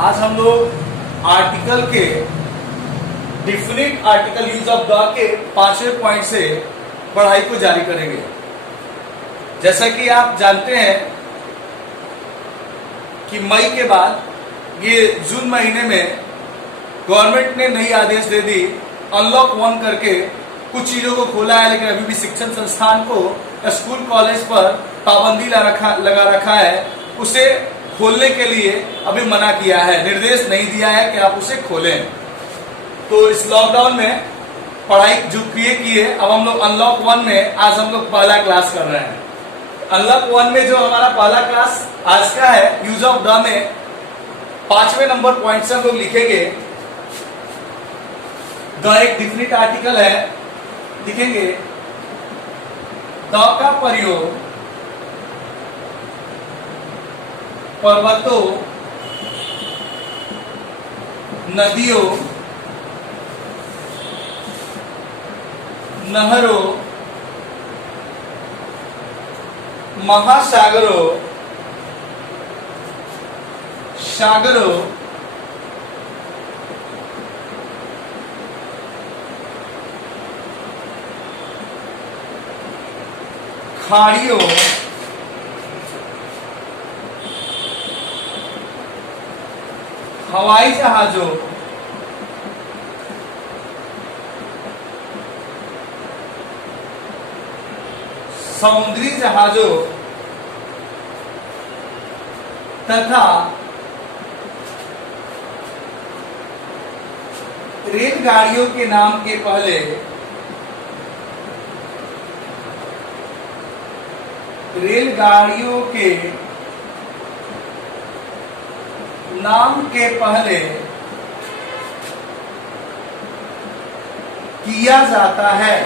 आज हम लोग आर्टिकल के definite article use of the के 5वें पॉइंट से पढ़ाई को जारी करेंगे। जैसा कि आप जानते हैं कि मई के बाद ये जून महीने में गवर्नमेंट ने नई आदेश दे दी, अनलॉक 1 करके कुछ चीजों को खोला है, लेकिन अभी भी शिक्षण संस्थान को स्कूल कॉलेज पर पाबंदी लगा रखा है। उसे खोलने के लिए अभी मना किया है, निर्देश नहीं दिया है कि आप उसे खोलें। तो इस लॉकडाउन में पढ़ाई जो किए अब हम लोग अनलॉक 1 में आज हम लोग पहला क्लास कर रहे हैं। अनलॉक 1 में जो हमारा पहला क्लास आज का है, यूज ऑफ द में 5वें नंबर पॉइंट से हम लोग लिखेंगे। द एक डिफिनिट आर्टिकल है, लिखेंगे द का प्रयोग पर्वतों, नदियों, नहरों, महासागरों, सागरों, खाड़ियों, हवाई जहाजों, समुद्री जहाजों तथा रेलगाड़ियों के नाम के पहले रेलगाड़ियों के नाम के पहले किया जाता है।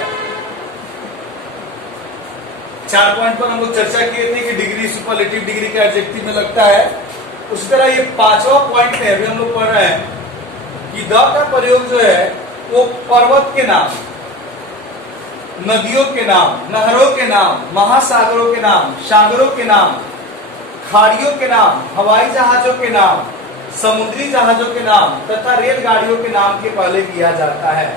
4 पॉइंट पर हम लोग चर्चा किए थे कि डिग्री सुपरलेटिव डिग्री के एडजेक्टिव में लगता है। उसी तरह ये 5वां पॉइंट में अभी हम लोग पढ़ रहे हैं कि द का प्रयोग जो है वो पर्वत के नाम, नदियों के नाम, नहरों के नाम, महासागरों के नाम, सागरों के नाम, खाड़ियों के नाम, हवाई जहाजों के नाम, समुद्री जहाजों के नाम तथा रेलगाड़ियों के नाम के पहले किया जाता है।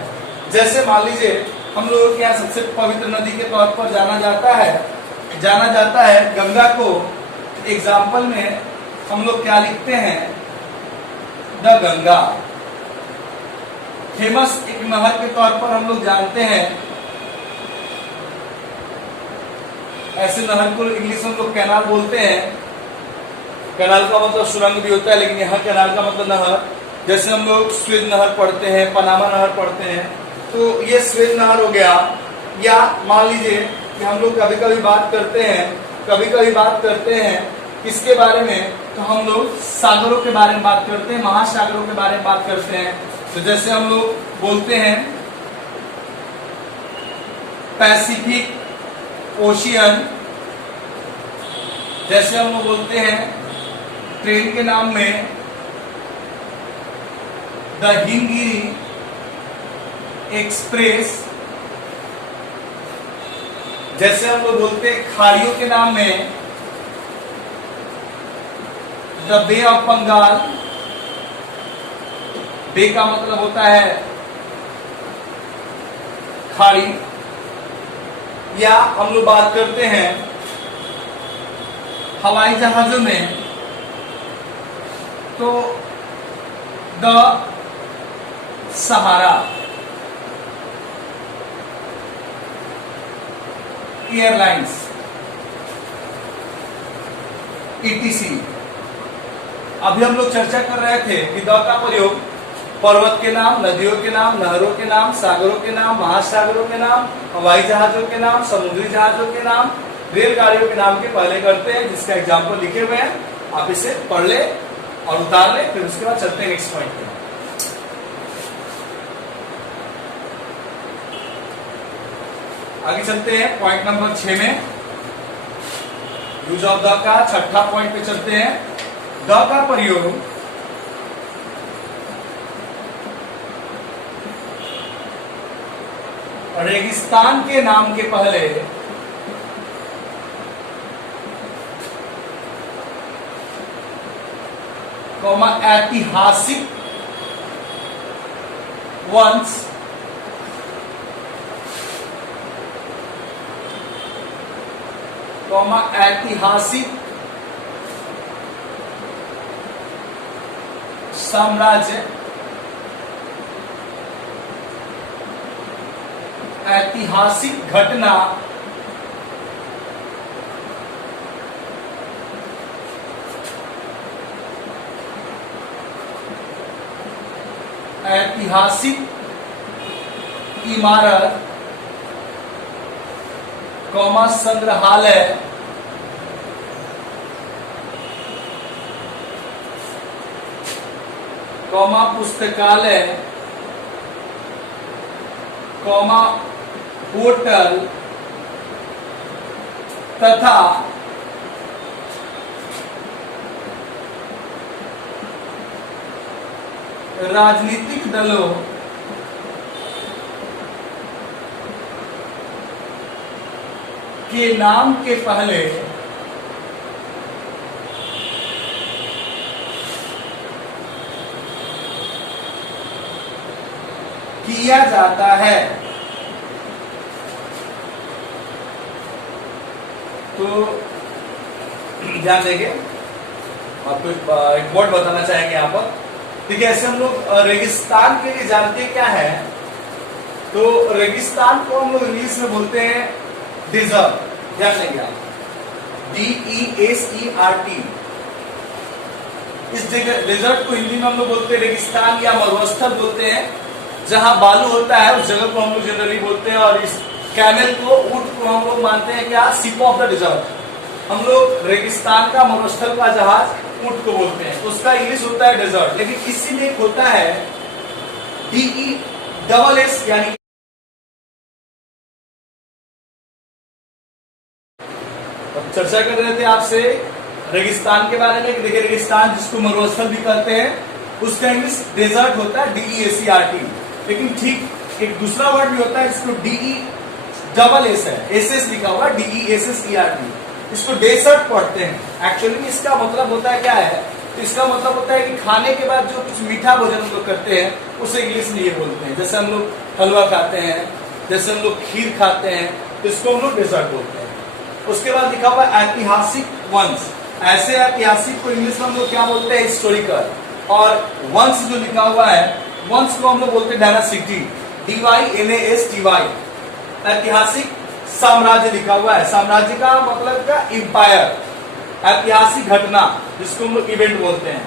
जैसे मान लीजिए हम लोगों के यहाँ सबसे पवित्र नदी के तौर पर जाना जाता है गंगा को। एग्जाम्पल में हम लोग क्या लिखते हैं, द गंगा। फेमस एक नहर के तौर पर हम लोग जानते हैं, ऐसे नहर को इंग्लिश में लोग कैनाल बोलते हैं। कैनाल का मतलब सुरंग भी होता है, लेकिन यहाँ कैनाल का मतलब नहर। जैसे हम लोग स्वेज नहर पढ़ते हैं, पनामा नहर पढ़ते हैं, तो ये स्वेज नहर हो गया। या मान लीजिए कि हम लोग कभी कभी बात करते हैं किसके बारे में, तो हम लोग सागरों के बारे में बात करते हैं, महासागरों के बारे में बात करते हैं। तो जैसे हम लोग बोलते हैं पैसिफिक ओशियन, जैसे हम लोग बोलते हैं ट्रेन के नाम में द हिमगिरी एक्सप्रेस, जैसे हम लोग बोलते हैं खाड़ियों के नाम में द बे ऑफ बंगाल। बे का मतलब होता है खाड़ी। या हम लोग बात करते हैं हवाई जहाजों में, तो द सहारा एयरलाइंस ETC। अभी हम लोग चर्चा कर रहे थे कि द का प्रयोग पर्वत के नाम, नदियों के नाम, नहरों के नाम, सागरों के नाम, महासागरों के नाम, हवाई जहाजों के नाम, समुद्री जहाजों के नाम, रेलगाड़ियों के नाम के पहले करते हैं, जिसका एग्जाम्पल लिखे हुए हैं। आप इसे पढ़ ले और उतार ले, फिर उसके बाद चलते हैं नेक्स्ट पॉइंट पे। आगे चलते हैं पॉइंट नंबर 6 में, यूज ऑफ द का 6ठा पॉइंट पे चलते हैं। द का प्रयोग रेगिस्तान के नाम के पहले कॉमा ऐतिहासिक वंश, कॉमा ऐतिहासिक साम्राज्य, ऐतिहासिक घटना, ऐतिहासिक इमारत, कॉमा संग्रहालय, कॉमा पुस्तकालय, कॉमा होटल तथा राजनीतिक दलों के नाम के पहले किया जाता है। तो ध्यान देंगे, आपको एक वर्ड बताना चाहेंगे यहाँ पर। ठीक है, ऐसे हम लोग रेगिस्तान के लिए जानते हैं क्या है, तो रेगिस्तान को हम लोग इंग्लिश में बोलते हैं डिजर्ट। ध्यान देंगे आप, DESERT। इस जगह डेजर्ट को हिंदी में हम लोग बोलते हैं रेगिस्तान या मरुस्थल बोलते हैं, जहां बालू होता है उस जगह को हम लोग जनरली बोलते हैं। और इस कैमल को, ऊंट को हम लोग मानते हैं क्या, शिप ऑफ द डेजर्ट। हम लोग रेगिस्तान का, मरुस्थल का जहाज ऊंट को बोलते हैं, उसका इंग्लिश होता है डेजर्ट। लेकिन इसी में एक होता है DESS, यानी चर्चा कर रहे थे आपसे रेगिस्तान के बारे में। देखिए, रेगिस्तान जिसको मरुस्थल भी कहते हैं, उसका इंग्लिश डेजर्ट होता है, DESERT। लेकिन ठीक एक दूसरा वर्ड भी होता है जिसको DESS है, SS लिखा हुआ, DESSERT। इसको डेजर्ट पढ़ते हैं। एक्चुअली इसका मतलब होता है क्या है, इसका मतलब होता है कि खाने के बाद जो कुछ मीठा भोजन हम लोग करते हैं उसे इंग्लिश में ये बोलते हैं। जैसे हम लोग हलवा खाते हैं, जैसे हम लोग खीर खाते हैं, तो इसको हम लोग डेजर्ट बोलते हैं। उसके बाद लिखा हुआ ऐतिहासिक वंश। ऐसे ऐतिहासिक को इंग्लिश में हम लोग क्या बोलते हैं, हिस्टोरिकल। और वंश जो लिखा हुआ है, वंश को हम लोग बोलते हैं डायनासिटी, DYNASTY। ऐतिहासिक साम्राज्य लिखा हुआ है, साम्राज्य का मतलब क्या, एम्पायर। ऐतिहासिक घटना जिसको हम लोग इवेंट बोलते हैं।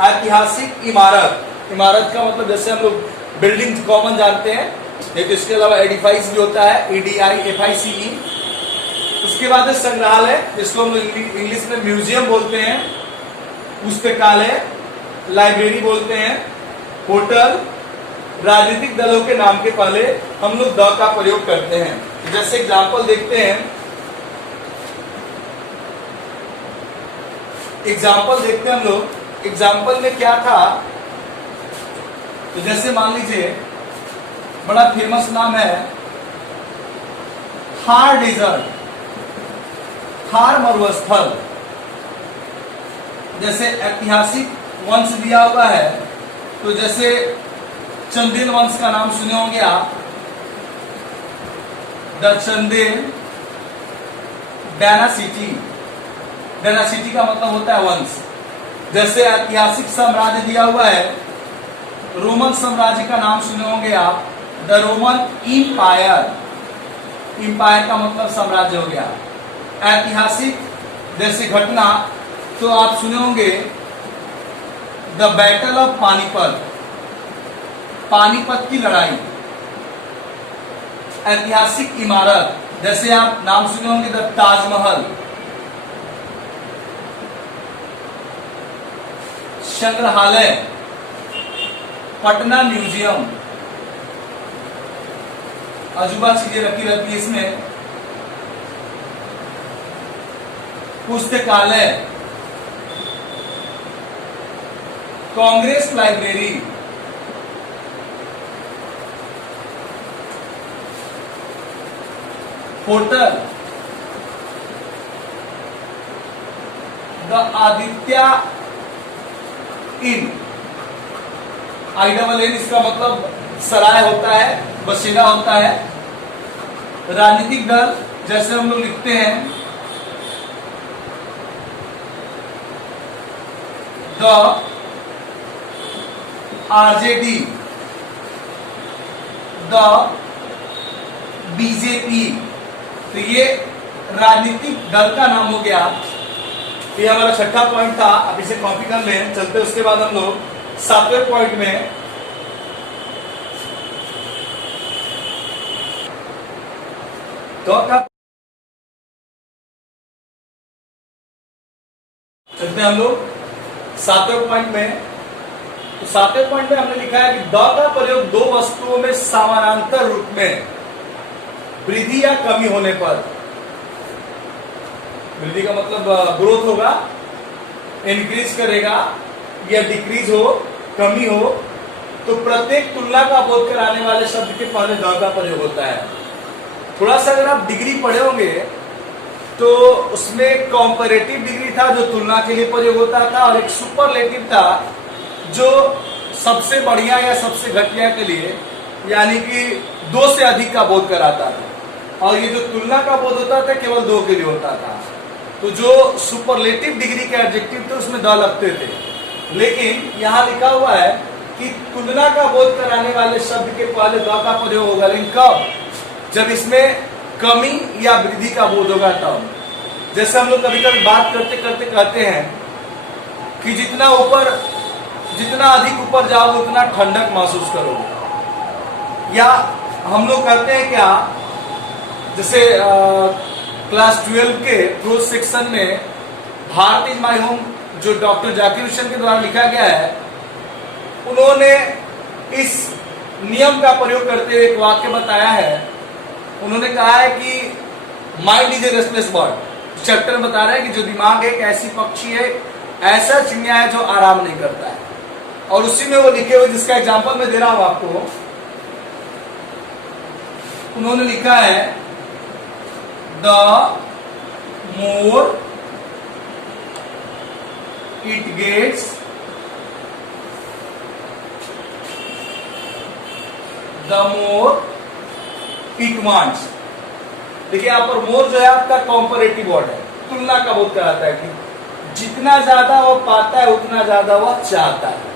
ऐतिहासिक इमारत, इमारत का मतलब जैसे हम लोग बिल्डिंग कॉमन जानते हैं, लेकिन इसके अलावा एडिफाइस भी होता है, EDIFICE। उसके बाद है संग्रहालय, जिसको हम लोग इंग्लिश में म्यूजियम बोलते हैं। पुस्तकालय, लाइब्रेरी बोलते हैं। होटल, राजनीतिक दलों के नाम के पहले हम लोग द का प्रयोग करते हैं। जैसे एग्जाम्पल देखते हैं, एग्जाम्पल देखते हैं हम लोग। एग्जाम्पल में क्या था, तो जैसे मान लीजिए बड़ा फेमस नाम है थार डेजर्ट, थार मरुस्थल। जैसे ऐतिहासिक वंश दिया हुआ है, तो जैसे चंदेल वंश का नाम सुने होंगे आप, द चंदेल डायनासिटी। डायनासिटी का मतलब होता है वंश। जैसे ऐतिहासिक साम्राज्य दिया हुआ है, रोमन साम्राज्य का नाम सुने होंगे आप, द रोमन इंपायर। इंपायर का मतलब साम्राज्य हो गया। ऐतिहासिक जैसे घटना, तो आप सुने होंगे the battle of Panipat, Panipat की लड़ाई। ऐतिहासिक इमारत, जैसे आप नाम सुने होंगे द ताजमहल। संग्रहालय, पटना म्यूजियम, अजूबा चीजें रखी रहती है इसमें। पुस्तकालय, Congress library. Hotel, the Aditya inn, I double N इसका मतलब सराय होता है, बसेरा होता है। राजनीतिक दल जैसे हम लोग लिखते हैं द आरजेडी, द बीजेपी, तो ये राजनीतिक दल का नाम हो गया। ये हमारा छठा पॉइंट था, अब इसे कॉपी कर लें। चलते उसके बाद हम लोग 7वें पॉइंट में चलते हैं हम लोग 7वें पॉइंट में। तो 7वें पॉइंट में हमने लिखा है कि द का प्रयोग दो वस्तुओं में समानांतर रूप में वृद्धि या कमी होने पर, वृद्धि का मतलब ग्रोथ होगा, इंक्रीज करेगा, या डिक्रीज हो, कमी हो, तो प्रत्येक तुलना का बोध कराने वाले शब्द के पहले द का प्रयोग होता है। थोड़ा सा अगर आप डिग्री पढ़े होंगे तो उसमें कॉम्पैरेटिव डिग्री था जो तुलना के लिए प्रयोग होता था, और एक सुपरलेटिव था जो सबसे बढ़िया या सबसे घटिया के लिए, यानी कि दो से अधिक का बोध कराता था। और ये जो तुलना का बोध होता था केवल दो के लिए होता था। तो जो सुपरलेटिव डिग्री के एडजेक्टिव थे उसमें द लगते थे, लेकिन यहाँ लिखा हुआ है कि तुलना का बोध कराने वाले शब्द के पहले द का प्रयोग होगा। लेकिन कब? जब इसमें कमी या वृद्धि का बोध होगा तब। जैसे हम लोग कभी कभी बात करते करते कहते हैं कि जितना अधिक ऊपर जाओगे उतना ठंडक महसूस करोगे, या हम लोग कहते हैं क्या, जैसे क्लास 12 के प्रोज सेक्शन में भारत इज माई होम जो डॉक्टर जाकिर हुसैन के द्वारा लिखा गया है, उन्होंने इस नियम का प्रयोग करते हुए एक वाक्य बताया है। उन्होंने कहा है कि mind is a restless bird. Chapter में बता रहे हैं कि जो दिमाग एक ऐसी पक्षी है, ऐसा चिड़िया है जो आराम नहीं करता है। और उसी में वो लिखे हुए, जिसका एग्जांपल मैं दे रहा हूं आपको, उन्होंने लिखा है the more it gets the more it wants. देखिए यहाँ पर मोर जो है आपका कॉम्पैरेटिव वर्ड है, तुलना का बोध कराता है कि जितना ज्यादा वो पाता है उतना ज्यादा वह चाहता है।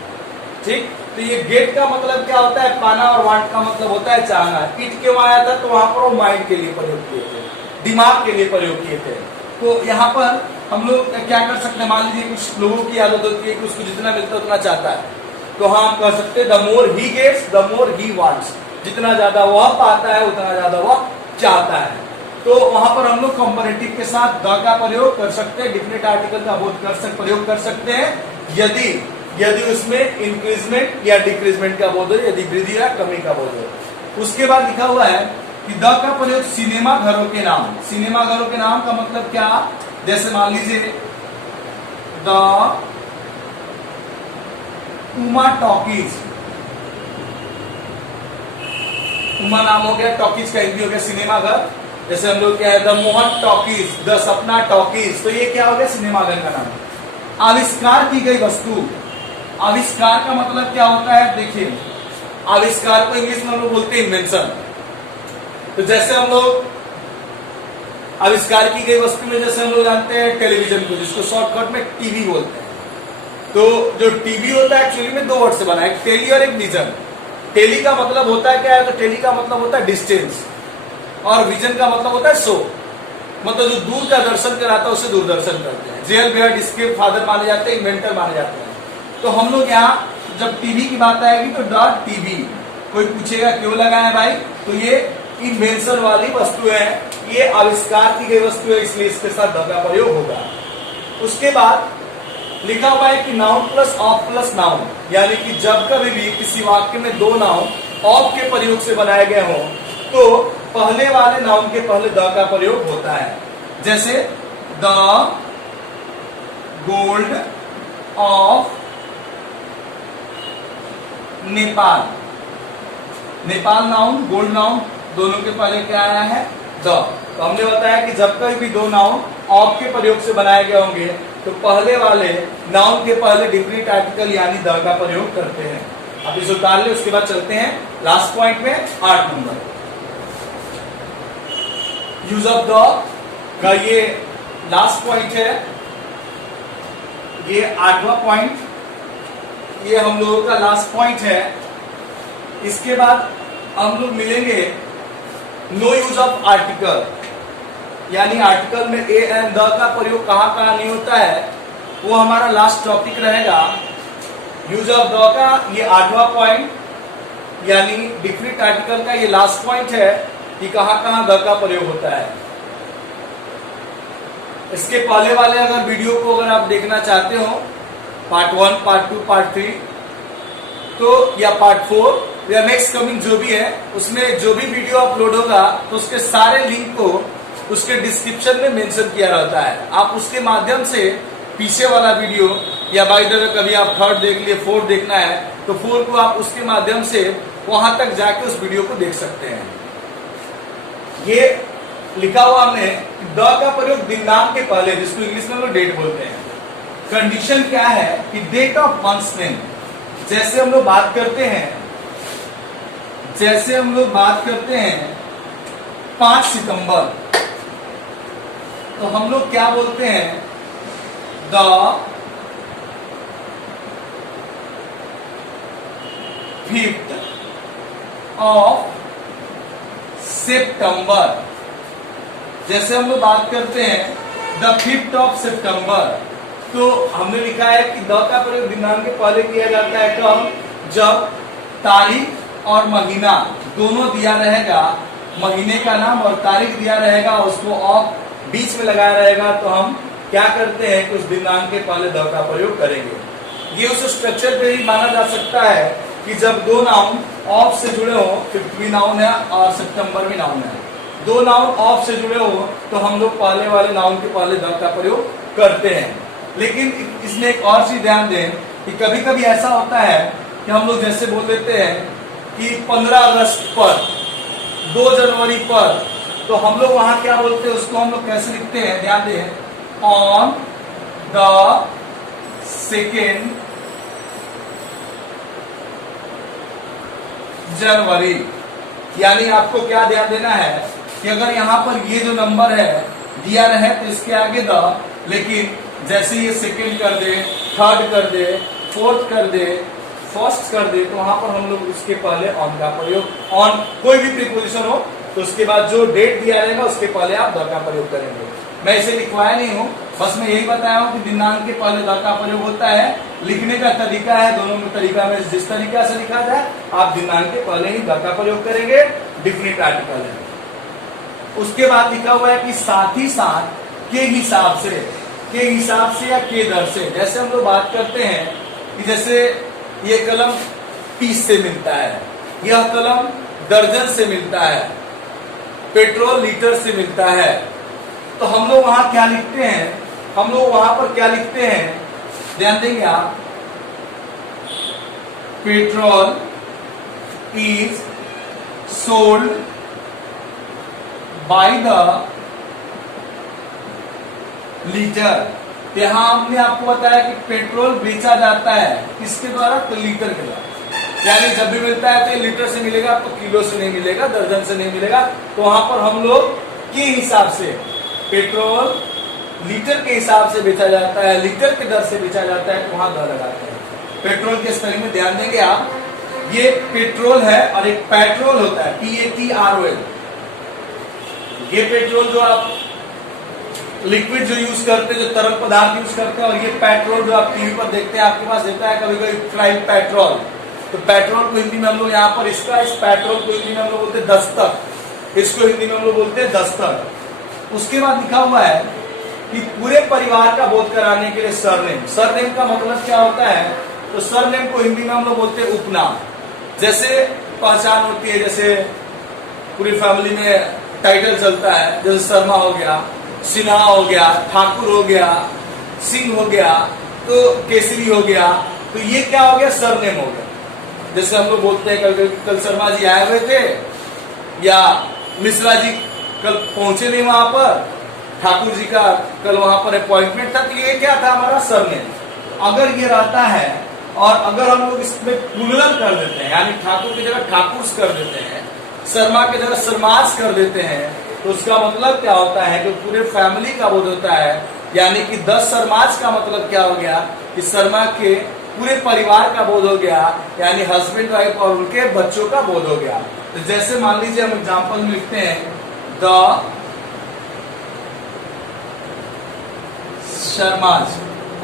ठीक, तो ये गेट का मतलब क्या होता है? पाना, और वांट का मतलब होता है चाहना। इट क्यों आया था? तो वहां पर वो माइंड के लिए प्रयोग किए थे, दिमाग के लिए प्रयोग किए थे। तो यहाँ पर हम लोग क्या कर सकते हैं? मान लीजिए कुछ लोगों की आदत होती है कि उसको जितना मिलता है उतना चाहता है, तो हाँ हम कह सकते हैं the more he gets the more he wants. जितना ज्यादा वह पाता है उतना ज्यादा वह चाहता है। तो वहां पर हम लोग कंपैरेटिव के साथ द का प्रयोग कर सकते हैं, डिफिनिट आर्टिकल का बोध प्रयोग कर सकते हैं यदि उसमें इंक्रीजमेंट या डिक्रीजमेंट का बोध हो, यदि वृद्धि या कमी का बोध हो। उसके बाद लिखा हुआ है कि द का प्रयोग सिनेमा घरों के नाम। सिनेमा घरों के नाम का मतलब क्या? जैसे मान लीजिए द उमा टॉकीज, उमा नाम हो गया, टॉकीज का हिंदी हो गया सिनेमा घर। जैसे हम लोग क्या है द मोहन टॉकीज, द सपना टॉकीज, तो ये क्या हो गया? सिनेमा घर का नाम। आविष्कार की गई वस्तु, आविष्कार का मतलब क्या होता है? देखिए, आविष्कार को इंग्लिश में हम लोग बोलते हैं इन्वेंशन। तो जैसे हम लोग आविष्कार की गई वस्तु में जैसे हम लोग जानते हैं टेलीविजन को, जिसको शॉर्टकट में टीवी बोलते हैं। तो जो टीवी होता है एक्चुअली में दो वर्ड से बना है, एक टेली और एक विजन। टेली का मतलब होता है क्या है? तो टेली का मतलब होता है डिस्टेंस, और विजन का मतलब होता है शो, मतलब जो दूर का दर्शन कराता है उसे दूरदर्शन करते हैं। जेएल बियर्ड इसके फादर माने जाते हैं, इन्वेंटर माने जाते हैं। तो हम लोग यहाँ जब टीवी की बात आएगी तो डॉट टीवी। कोई पूछेगा क्यों लगा है भाई? तो ये इन्वेंशन वाली वस्तु है, ये आविष्कार की गई वस्तु है, इसलिए इसके साथ द का प्रयोग होगा। उसके बाद लिखा हुआ है कि noun plus of plus noun, यानी कि जब कभी भी किसी वाक्य में दो नाउन ऑफ के प्रयोग से बनाए गए हों तो पहले वाले नाउन के पहले द का प्रयोग होता है। जैसे the gold of Nepal, Nepal noun, gold noun, दोनों के पहले क्या आया है? द। तो हमने बताया कि जब कभी भी दो नाउन ऑफ के प्रयोग से बनाए गए होंगे तो पहले वाले नाउन के पहले डिफिनिट आर्टिकल यानी द का प्रयोग करते हैं। अब इसे उतार ले, उसके बाद चलते हैं लास्ट पॉइंट में 8 नंबर। यूज ऑफ द का ये लास्ट पॉइंट है, ये 8वां पॉइंट, ये हम लोगों का लास्ट पॉइंट है। इसके बाद हम लोग मिलेंगे नो यूज ऑफ आर्टिकल, यानी आर्टिकल में ए एंड द का प्रयोग कहां कहां नहीं होता है, वो हमारा लास्ट टॉपिक रहेगा। यूज ऑफ द का ये 8वां पॉइंट, यानी डिफिनिट आर्टिकल का ये लास्ट पॉइंट है कि कहां कहां द का प्रयोग होता है। इसके पहले वाले अगर वीडियो को अगर आप देखना चाहते हो, पार्ट 1, पार्ट 2, पार्ट 3, तो या पार्ट 4 या नेक्स्ट कमिंग जो भी है, उसमें जो भी वीडियो अपलोड होगा तो उसके सारे लिंक को उसके डिस्क्रिप्शन में मेंशन किया रहता है। आप उसके माध्यम से पीछे वाला वीडियो या बाई द वे कभी आप 3rd देख लिए, 4th देखना है तो 4 को आप उसके माध्यम से वहां तक जाके उस वीडियो को देख सकते हैं। ये लिखा हुआ हमने द का प्रयोग दिनांक के पहले, जिसको इंग्लिश में हम लोग डेट बोलते हैं। कंडीशन क्या है कि डेट ऑफ मंथ्स नेम, जैसे हम लोग बात करते हैं 5 सितंबर, तो हम लोग क्या बोलते हैं, द 5th ऑफ सितंबर। जैसे हम लोग बात करते हैं द 5th ऑफ सितंबर, तो हमने लिखा है कि द का प्रयोग दिनांक के पहले किया जाता है कब, जब तारीख और महीना दोनों दिया रहेगा, महीने का नाम और तारीख दिया रहेगा, उसको ऑफ बीच में लगाया रहेगा, तो हम क्या करते हैं कि उस दिनांक के पहले द का प्रयोग करेंगे। ये उस स्ट्रक्चर पे ही माना जा सकता है कि जब दो नाउन ऑफ से जुड़े हो, 5th भी नाउन है और सितंबर भी नाउन है, दो नाउन ऑफ से जुड़े हो तो हम लोग पहले वाले नाउन के पहले द का प्रयोग करते हैं। लेकिन इसमें एक और चीज ध्यान दें कि कभी कभी ऐसा होता है कि हम लोग जैसे बोल देते हैं कि 15 अगस्त पर, 2 जनवरी पर, तो हम लोग वहां क्या बोलते हैं, उसको हम लोग कैसे लिखते हैं, ध्यान दें, ऑन द 2nd जनवरी। यानी आपको क्या ध्यान देना है कि अगर यहाँ पर ये जो नंबर है दिया रहे तो इसके आगे द, लेकिन जैसे ये 2nd कर दे, 3rd कर दे, 4th कर दे, 1st कर दे, तो वहां पर हम लोग उसके पहले ऑन का प्रयोग, ऑन कोई भी प्रीपोजिशन हो तो उसके बाद जो डेट दिया रहेगा उसके पहले आप द का प्रयोग करेंगे। मैं इसे लिखवाया नहीं हूं, बस मैं यही बताया हूं कि दिनांक के पहले द का प्रयोग होता है। लिखने का तरीका है, दोनों में तरीका में जिस तरीका से लिखा जाए आप दिनांक के पहले ही द का प्रयोग करेंगे, डिफिनिट आर्टिकल है। उसके बाद लिखा हुआ है कि साथ ही साथ के हिसाब से या के दर से। जैसे हम लोग बात करते हैं कि जैसे ये कलम 30 से मिलता है, यह कलम दर्जन से मिलता है, पेट्रोल लीटर से मिलता है, तो हम लोग वहां क्या लिखते हैं, हम लोग वहां पर क्या लिखते हैं, ध्यान देंगे आप, petrol is sold by the litre. यहां हमने आपको बताया कि पेट्रोल बेचा जाता है किसके द्वारा, तो लीटर के द्वारा। यानी जब भी मिलता है तो लीटर से मिलेगा, आपको किलो से नहीं मिलेगा, दर्जन से नहीं मिलेगा। तो वहां पर हम लोग के हिसाब से, पेट्रोल लीटर के हिसाब से बेचा जाता है, लीटर के दर से बेचा जाता है, तो वहां द लगाते हैं। पेट्रोल के स्पेलिंग में ध्यान देंगे आप, ये पेट्रोल है और एक पेट्रोल होता है, PATROL। ये पेट्रोल जो आप लिक्विड जो यूज करते हैं, जो तरल पदार्थ यूज करते हैं, और ये पेट्रोल जो आप टीवी पर देखते हैं, आपके पास देता है कभी कभी फ्लाइट पेट्रोल। तो पेट्रोल को हिंदी में हम लोग यहाँ पर इस पेट्रोल को हिंदी में हम लोग बोलते हैं दस्तक, इसको हिंदी में हम लोग बोलते हैं दस्तक। उसके बाद लिखा हुआ है कि पूरे परिवार का बोध कराने के लिए सरनेम। सरनेम का मतलब क्या होता है, तो सरनेम को हिंदी में हम लोग बोलते हैं उपनाम। जैसे पहचान होती है, जैसे पूरी फैमिली में टाइटल चलता है, जैसे शर्मा हो गया, सिन्हा हो गया, ठाकुर हो गया, सिंह हो गया, तो केसरी हो गया, तो ये क्या हो गया, सरनेम हो गया। जैसे हम लोग बोलते हैं कल शर्मा जी आए हुए थे, या मिश्रा जी कल पहुंचे नहीं वहां पर, ठाकुर जी का कल वहां पर अपॉइंटमेंट था, तो ये क्या था हमारा सरनेम। अगर ये रहता है और अगर हम लोग इसमें प्लूरल कर देते हैं, यानी ठाकुर की जगह ठाकुर्स कर देते हैं, शर्मा की जगह शर्मास कर देते हैं, तो उसका मतलब क्या होता है कि पूरे फैमिली का बोध होता है। यानी कि 10 शर्मास का मतलब क्या हो गया कि शर्मा के पूरे परिवार का बोध हो गया, यानी हस्बैंड वाइफ और उनके बच्चों का बोध हो गया। तो जैसे मान लीजिए हम एग्जाम्पल में लिखते हैं द शर्माज,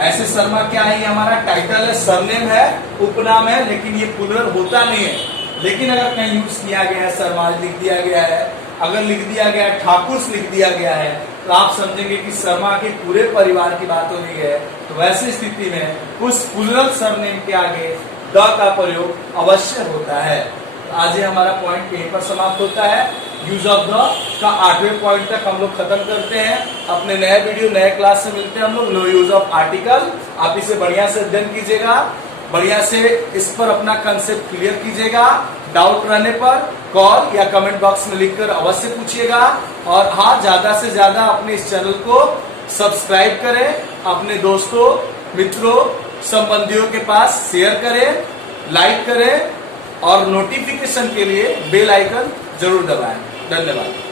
ऐसे शर्मा क्या है, ये हमारा टाइटल है, सरनेम है, उपनाम है, लेकिन ये प्लूरल होता नहीं है। लेकिन अगर कहीं यूज किया गया है, शर्माज लिख दिया गया है, अगर लिख दिया गया है ठाकुर लिख दिया गया है, तो आप समझेंगे कि शर्मा के पूरे परिवार की बात हो रही है। तो वैसी स्थिति में उस प्लूरल सरनेम के आगे द का प्रयोग अवश्य होता है। तो आज ये हमारा पॉइंट यहीं पर समाप्त होता है। यूज ऑफ द का 8वें पॉइंट तक हम लोग खत्म करते हैं। अपने नए वीडियो नए क्लास से मिलते हैं हम लोग। नो यूज ऑफ आर्टिकल, आप इसे बढ़िया से अध्ययन कीजिएगा, बढ़िया से इस पर अपना कंसेप्ट क्लियर कीजिएगा। डाउट रहने पर कॉल या कमेंट बॉक्स में लिखकर अवश्य पूछिएगा। और हाँ, ज्यादा से ज्यादा अपने इस चैनल को सब्सक्राइब करें, अपने दोस्तों, मित्रों, संबंधियों के पास शेयर करें, लाइक करें और नोटिफिकेशन के लिए बेल आइकन जरूर दबाएं। धन्यवाद।